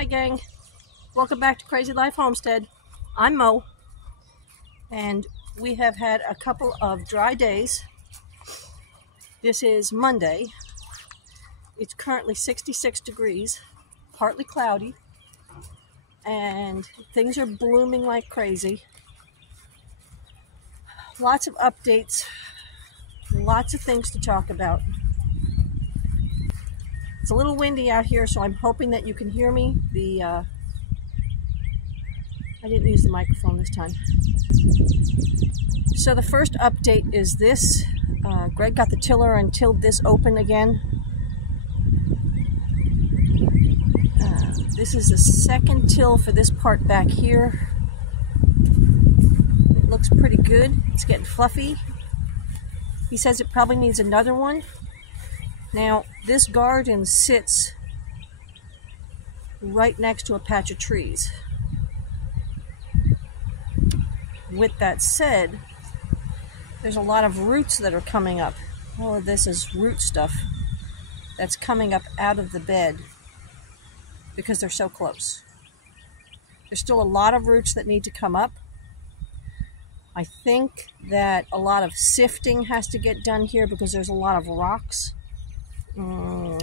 Hi gang, welcome back to Crazy Life Homestead. I'm Mo, and we have had a couple of dry days. This is Monday. It's currently 66 degrees, partly cloudy, and things are blooming like crazy. Lots of updates, lots of things to talk about. It's a little windy out here, so I'm hoping that you can hear me. I didn't use the microphone this time. So the first update is this. Greg got the tiller and tilled this open again. This is the second till for this part back here. It looks pretty good. It's getting fluffy. He says it probably needs another one. Now, this garden sits right next to a patch of trees. With that said, there's a lot of roots that are coming up. All of this is root stuff that's coming up out of the bed because they're so close. There's still a lot of roots that need to come up. I think that a lot of sifting has to get done here because there's a lot of rocks.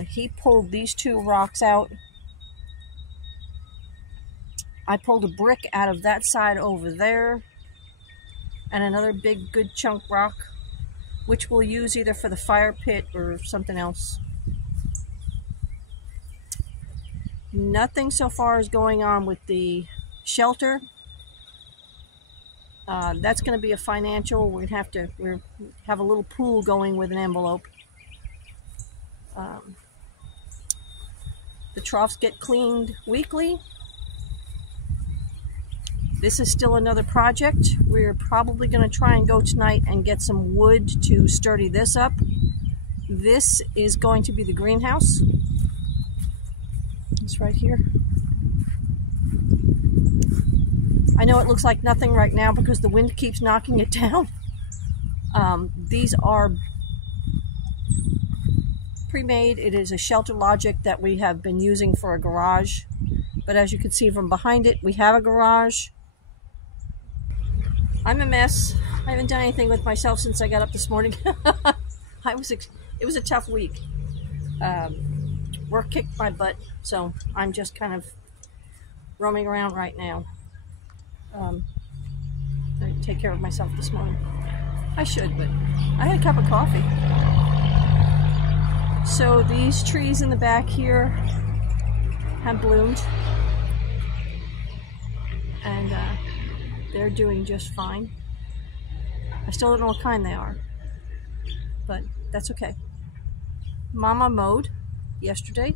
He pulled these two rocks out. I pulled a brick out of that side over there. And another big good chunk rock, which we'll use either for the fire pit or something else. Nothing so far is going on with the shelter. That's going to be a financial. We have a little pool going with an envelope. The troughs get cleaned weekly. This is still another project. We're probably going to try and go tonight and get some wood to sturdy this up. This is going to be the greenhouse. It's right here. I know it looks like nothing right now because the wind keeps knocking it down. These are pre-made. It is a Shelter Logic that we have been using for a garage. But as you can see from behind it, we have a garage. I'm a mess. I haven't done anything with myself since I got up this morning. It was a tough week. Work kicked my butt, so I'm just kind of roaming around right now. I take care of myself this morning. I should, but I had a cup of coffee. So these trees in the back here have bloomed, and they're doing just fine. I still don't know what kind they are, but that's okay. Mama mowed yesterday.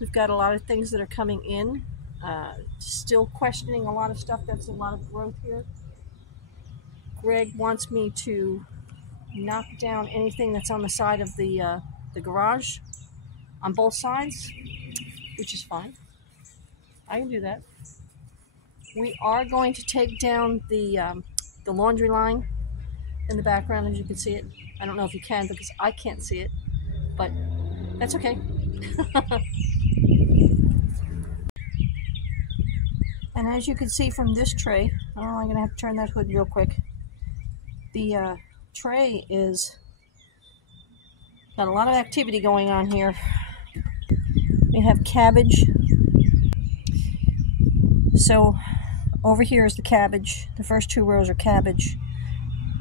We've got a lot of things that are coming in. Still questioning a lot of stuff. That's a lot of growth here. Greg wants me to knock down anything that's on the side of the garage on both sides, which is fine. I can do that. We are going to take down the laundry line in the background, as you can see it. I don't know if you can because I can't see it, but that's okay. And as you can see from this tray, I'm going to have to turn that hood real quick. The tray is got a lot of activity going on here. We have cabbage. So over here is the cabbage. The first two rows are cabbage.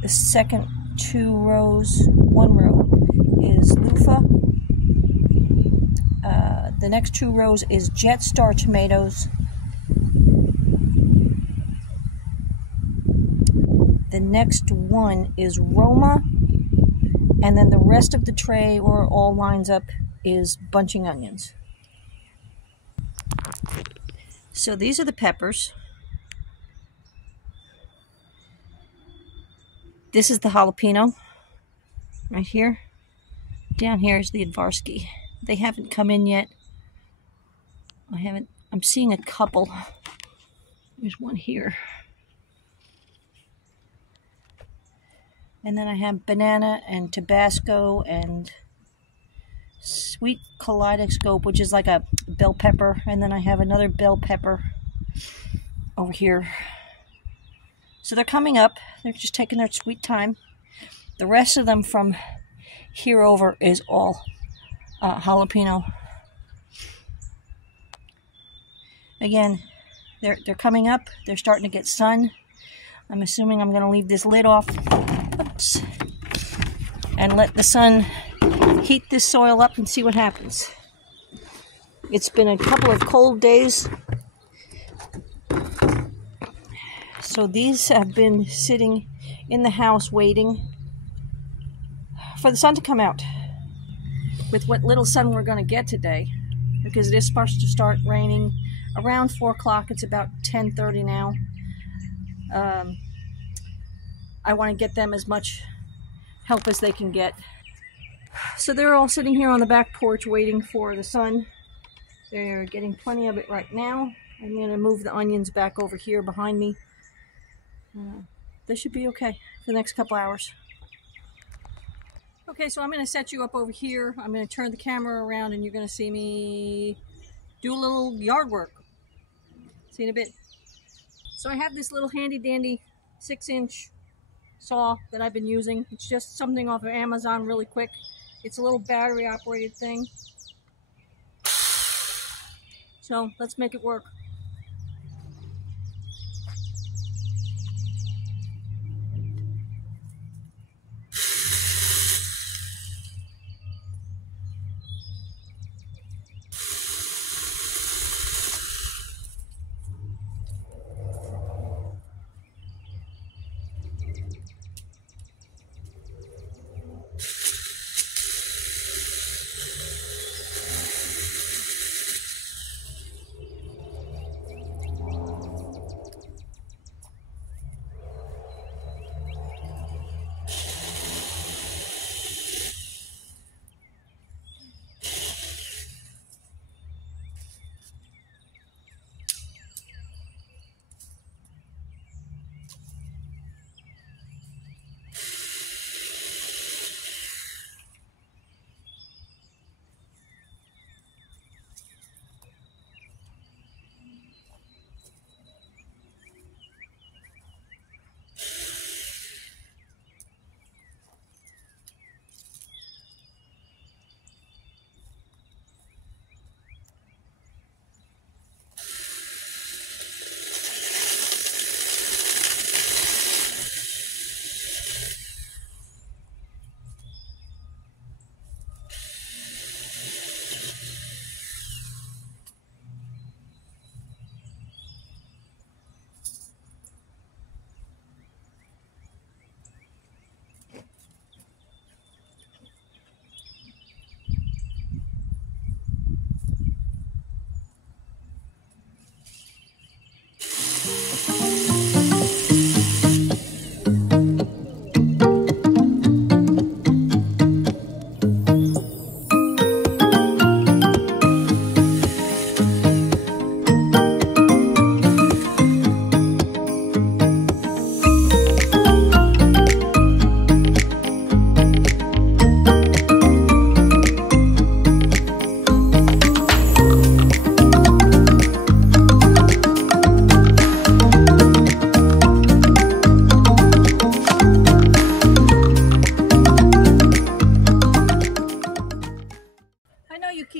The second one row is loofah. The next two rows is Jet Star tomatoes. The next one is Roma. And then the rest of the tray, where it all lines up, is bunching onions. So these are the peppers. This is the jalapeno right here. Down here is the Advarsky. They haven't come in yet. I'm seeing a couple. There's one here. And then I have banana and Tabasco and sweet kaleidoscope, which is like a bell pepper, and then I have another bell pepper over here. So they're coming up. They're just taking their sweet time. The rest of them from here over is all jalapeno. Again, they're coming up. They're starting to get sun. I'm assuming I'm going to leave this lid off. Oops. And let the sun heat this soil up and see what happens. It's been a couple of cold days. So these have been sitting in the house waiting for the sun to come out. With what little sun we're going to get today, because it is supposed to start raining around 4 o'clock. It's about 10:30 now. I want to get them as much help as they can get. So they're all sitting here on the back porch waiting for the sun. They're getting plenty of it right now. I'm going to move the onions back over here behind me. They should be okay for the next couple hours. Okay, so I'm going to set you up over here. I'm going to turn the camera around and you're going to see me do a little yard work. See you in a bit. So I have this little handy dandy 6-inch saw that I've been using. It's just something off of Amazon really quick. It's a little battery operated thing. So let's make it work.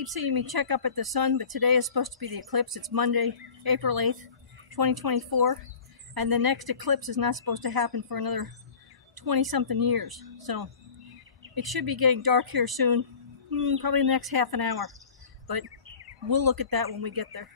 Seeing me check up at the sun, but today is supposed to be the eclipse. It's Monday, April 8th, 2024, and the next eclipse is not supposed to happen for another 20-something years. So it should be getting dark here soon, probably the next half an hour, but we'll look at that when we get there.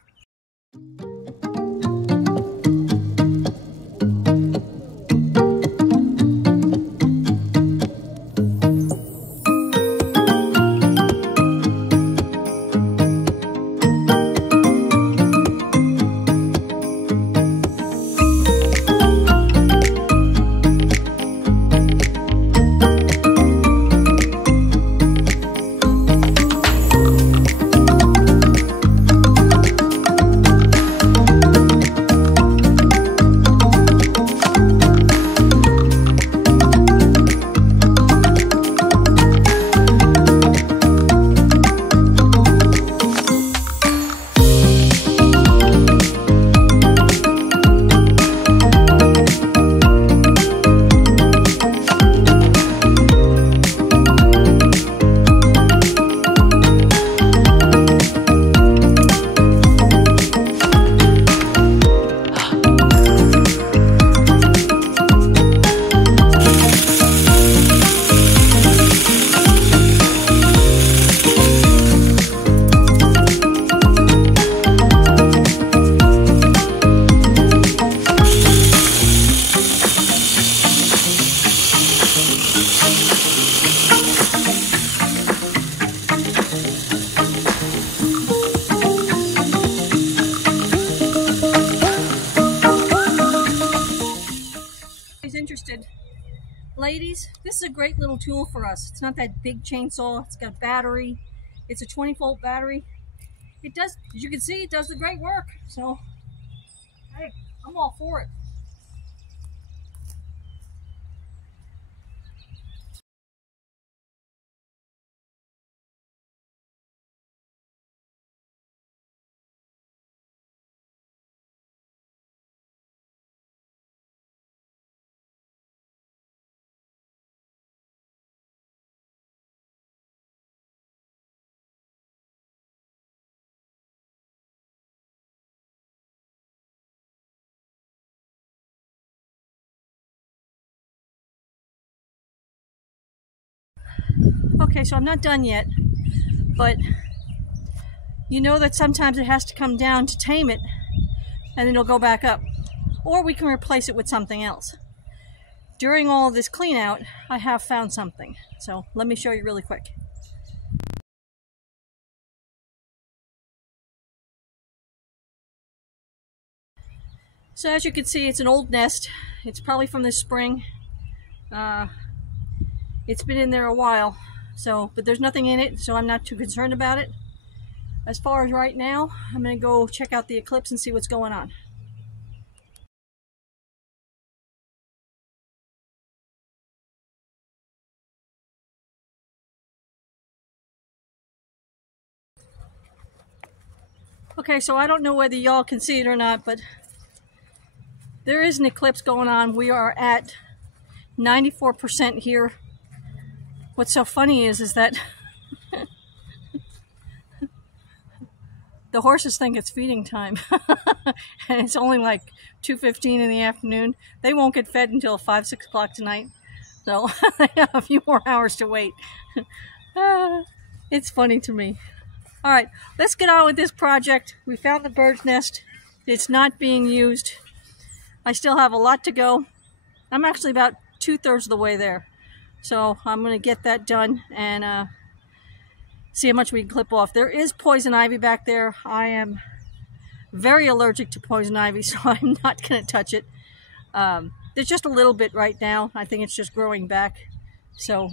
ladies, this is a great little tool for us. It's not that big chainsaw. It's got a battery. It's a 20-volt battery. It does, as you can see, it does the great work. So, hey, I'm all for it. Okay, so I'm not done yet, but you know that sometimes it has to come down to tame it, and then it'll go back up. Or we can replace it with something else. During all of this clean out, I have found something. So let me show you really quick. So as you can see, it's an old nest. It's probably from this spring. It's been in there a while, but there's nothing in it, so I'm not too concerned about it. As far as right now, I'm going to go check out the Eclipse and see what's going on. Okay, so I don't know whether y'all can see it or not, but there is an eclipse going on. We are at 94% here. What's so funny is that the horses think it's feeding time. And it's only like 2:15 in the afternoon. They won't get fed until 5, 6 o'clock tonight. So they have a few more hours to wait. It's funny to me. All right, let's get on with this project. We found the bird's nest. It's not being used. I still have a lot to go. I'm actually about 2/3 of the way there. So I'm going to get that done and see how much we can clip off. There is poison ivy back there. I am very allergic to poison ivy, so I'm not going to touch it. There's just a little bit right now. I think it's just growing back. So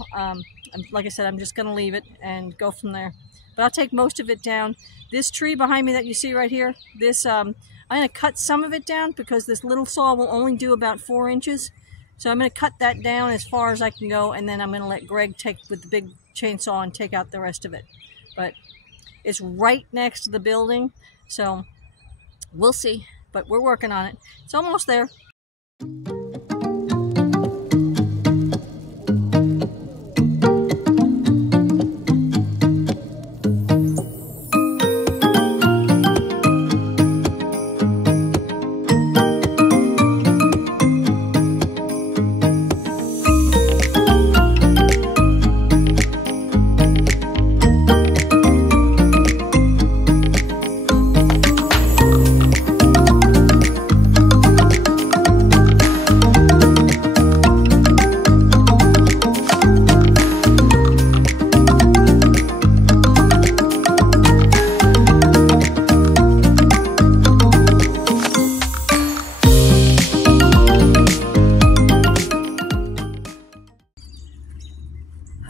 like I said, I'm just going to leave it and go from there. But I'll take most of it down. This tree behind me that you see right here, I'm going to cut some of it down because this little saw will only do about 4 inches. So I'm going to cut that down as far as I can go, and then I'm going to let Greg take with the big chainsaw and take out the rest of it. But it's right next to the building, so we'll see. But we're working on it. It's almost there.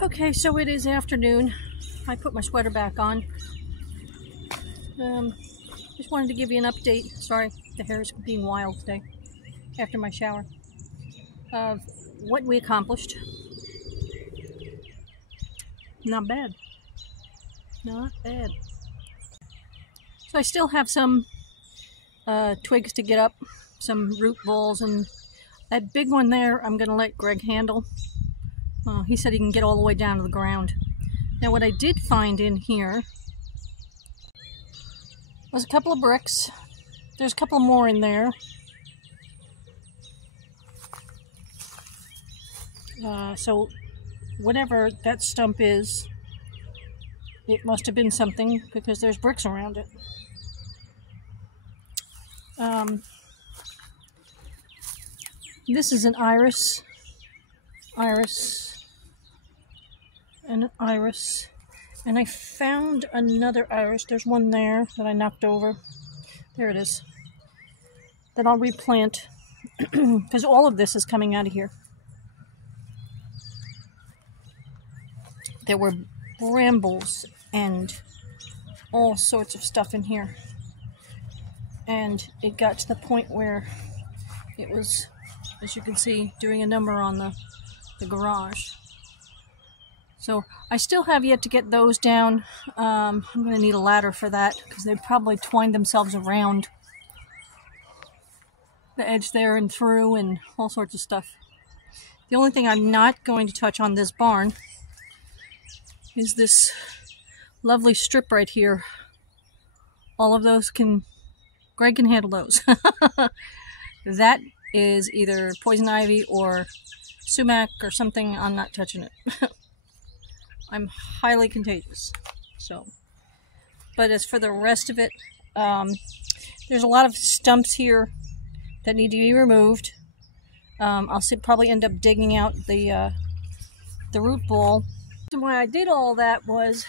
Okay, so it is afternoon. I put my sweater back on. Just wanted to give you an update. Sorry, the hair is being wild today after my shower. Of what we accomplished. Not bad. Not bad. So I still have some twigs to get up, some root balls, and that big one there I'm going to let Greg handle. He said he can get all the way down to the ground. Now what I did find in here was a couple of bricks. There's a couple more in there. So whatever that stump is, it must have been something because there's bricks around it. This is an iris. And an iris, and I found another iris. There's one there that I knocked over. There it is. That I'll replant because all of this is coming out of here. there were brambles and all sorts of stuff in here. And it got to the point where it was, as you can see, doing a number on the garage. So I still have yet to get those down. I'm going to need a ladder for that because they probably twined themselves around the edge there and through and all sorts of stuff. The only thing I'm not going to touch on this barn is this lovely strip right here. All of those Greg can handle those. That is either poison ivy or sumac or something. I'm not touching it. I'm highly contagious. So, but as for the rest of it, there's a lot of stumps here that need to be removed. I'll probably end up digging out the root ball. And why I did all that was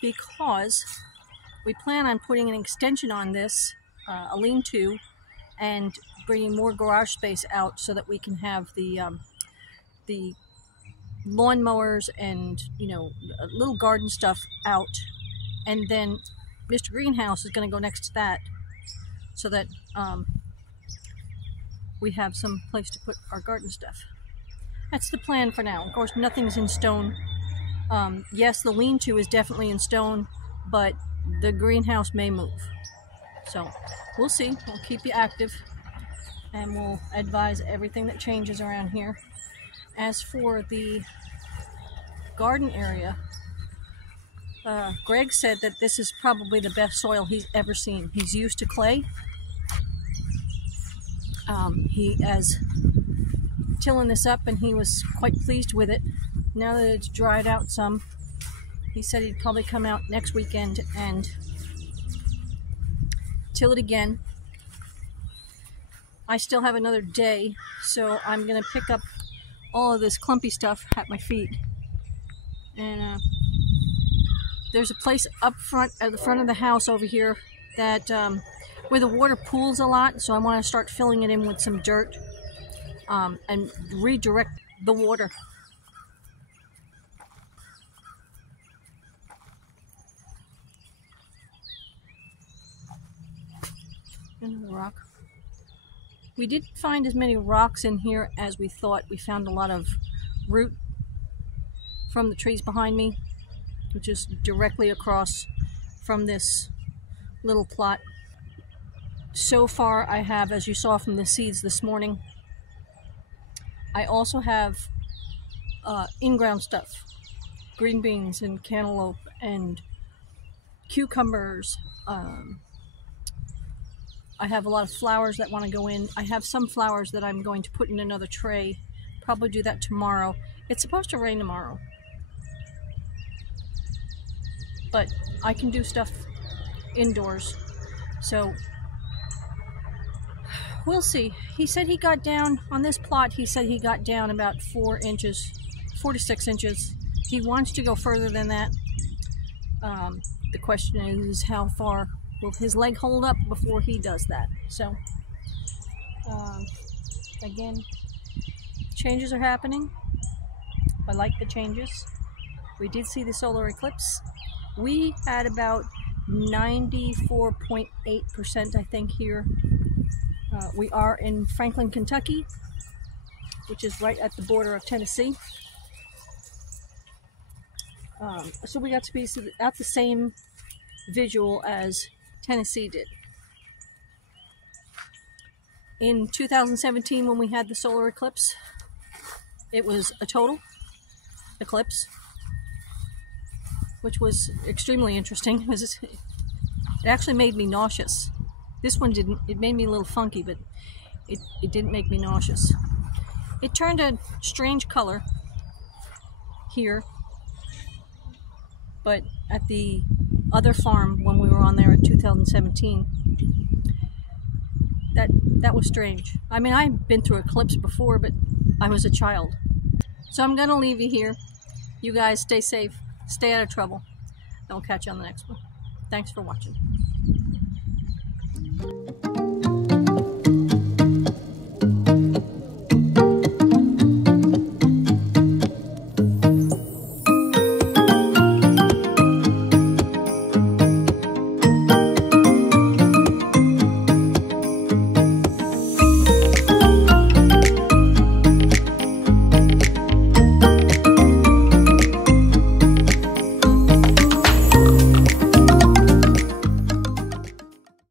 because we plan on putting an extension on this, a lean-to, and bringing more garage space out so that we can have the lawn mowers and, you know, little garden stuff out. And then Mr. Greenhouse is going to go next to that so that we have some place to put our garden stuff. That's the plan for now. Of course, nothing's in stone. Yes, the lean-to is definitely in stone, but the greenhouse may move. So we'll see. We'll keep you active and we'll advise everything that changes around here. As for the garden area, Greg said that this is probably the best soil he's ever seen. He's used to clay. He is tilling this up and he was quite pleased with it. Now that it's dried out some, he said he'd probably come out next weekend and till it again. I still have another day, so I'm going to pick up all of this clumpy stuff at my feet. And there's a place up front, at the front of the house over here, that where the water pools a lot, so I want to start filling it in with some dirt and redirect the water. Another rock. We didn't find as many rocks in here as we thought. We found a lot of root from the trees behind me, which is directly across from this little plot. So far I have, as you saw from the seeds this morning, I also have in-ground stuff. Green beans and cantaloupe and cucumbers. I have a lot of flowers that want to go in. I have some flowers that I'm going to put in another tray. Probably do that tomorrow. It's supposed to rain tomorrow. But I can do stuff indoors. So we'll see. He said he got down, on this plot, he said he got down about 4 inches, 4 to 6 inches. He wants to go further than that. The question is how far will his leg hold up before he does that. So, again, changes are happening. I like the changes. We did see the solar eclipse. We had about 94.8%, I think, here. We are in Franklin, Kentucky, which is right at the border of Tennessee. So we got to be at the same visual as Tennessee did. In 2017, when we had the solar eclipse, it was a total eclipse, which was extremely interesting because it actually made me nauseous. This one didn't. It made me a little funky, but it didn't make me nauseous. It turned a strange color here, but at the other farm when we were on there in 2017, that was strange. I mean, I've been through eclipse before, but I was a child. So I'm gonna leave you here. You guys stay safe, stay out of trouble, and we'll catch you on the next one. Thanks for watching.